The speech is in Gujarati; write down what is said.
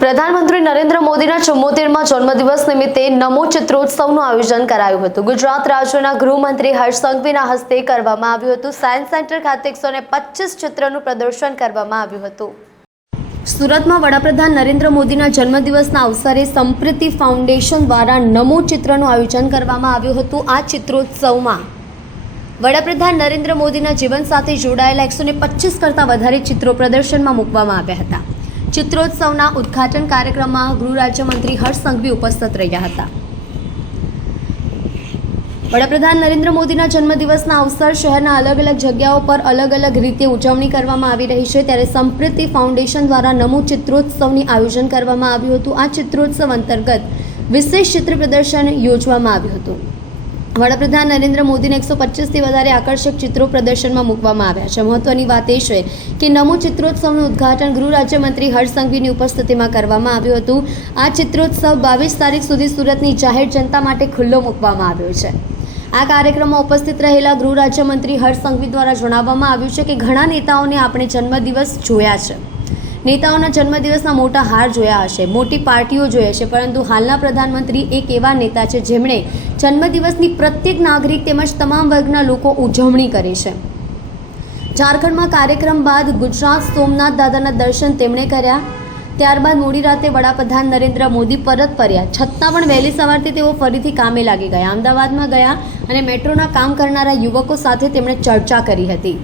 પ્રધાનમંત્રી નરેન્દ્ર મોદીના 74મા જન્મદિવસ નિમિત્તે નમો ચિત્રોત્સવનું આયોજન કરાયું હતું। ગુજરાત રાજ્યના ગૃહમંત્રી હર્ષ સંઘવીના હસ્તે કરવામાં આવ્યું હતું। સાયન્સ સેન્ટર ખાતે 125 ચિત્રનું પ્રદર્શન કરવામાં આવ્યું હતું। સુરતમાં વડાપ્રધાન નરેન્દ્ર મોદીના જન્મદિવસના અવસરે સંપ્રીતિ ફાઉન્ડેશન દ્વારા નમો ચિત્રનું આયોજન કરવામાં આવ્યું હતું। આ ચિત્રોત્સવમાં વડાપ્રધાન નરેન્દ્ર મોદીના જીવન સાથે જોડાયેલા 125 કરતાં વધારે ચિત્રો પ્રદર્શનમાં મૂકવામાં આવ્યા હતા। ચિત્રોત્સવના ઉદ્ઘાટન કાર્યક્રમમાં ગૃહ રાજ્યમંત્રી હર્ષ સંઘવી ઉપસ્થિત રહ્યા હતા। વડાપ્રધાન નરેન્દ્ર મોદીના જન્મદિવસના અવસર શહેરના અલગ અલગ જગ્યાઓ પર અલગ અલગ રીતે ઉજવણી કરવામાં આવી રહી છે, ત્યારે સંપ્રીતિ ફાઉન્ડેશન દ્વારા નમો ચિત્રોત્સવનું આયોજન કરવામાં આવ્યું હતું। આ ચિત્રોત્સવ અંતર્ગત વિશેષ ચિત્ર પ્રદર્શન યોજવામાં આવ્યું હતું। વડાપ્રધાન નરેન્દ્ર મોદીને 125થી વધારે આકર્ષક ચિત્રો પ્રદર્શનમાં મૂકવામાં આવ્યા છે। મહત્વની વાત એ છે કે નમો ચિત્રોત્સવનું ઉદ્ઘાટન ગૃહ રાજ્યમંત્રી હર્ષ સંઘવીની ઉપસ્થિતિમાં કરવામાં આવ્યું હતું। આ ચિત્રોત્સવ 22 તારીખ સુધી સુરતની જાહેર જનતા માટે ખુલ્લો મૂકવામાં આવ્યો છે। આ કાર્યક્રમમાં ઉપસ્થિત રહેલા ગૃહ રાજ્યમંત્રી હર્ષ સંઘવી દ્વારા જણાવવામાં આવ્યું છે કે ઘણા નેતાઓને આપણે જન્મદિવસ જોયા છે, નેતાઓના જન્મદિવસના મોટા હાર જોયા હશે, મોટી પાર્ટીઓ જોઈ હશે, પરંતુ હાલના પ્રધાનમંત્રી એક એવા નેતા છે જેમણે જન્મદિવસની પ્રત્યેક નાગરિક તેમજ તમામ વર્ગના લોકો ઉજવણી કરે છે। ઝારખંડમાં કાર્યક્રમ બાદ ગુજરાત સોમનાથ દાદાના દર્શન તેમણે કર્યા। ત્યારબાદ મોડી રાતે વડાપ્રધાન નરેન્દ્ર મોદી પરત ફર્યા, છતાં પણ વહેલી સવારથી તેઓ ફરીથી કામે લાગી ગયા। અમદાવાદમાં ગયા અને મેટ્રોના કામ કરનારા યુવકો સાથે તેમણે ચર્ચા કરી હતી।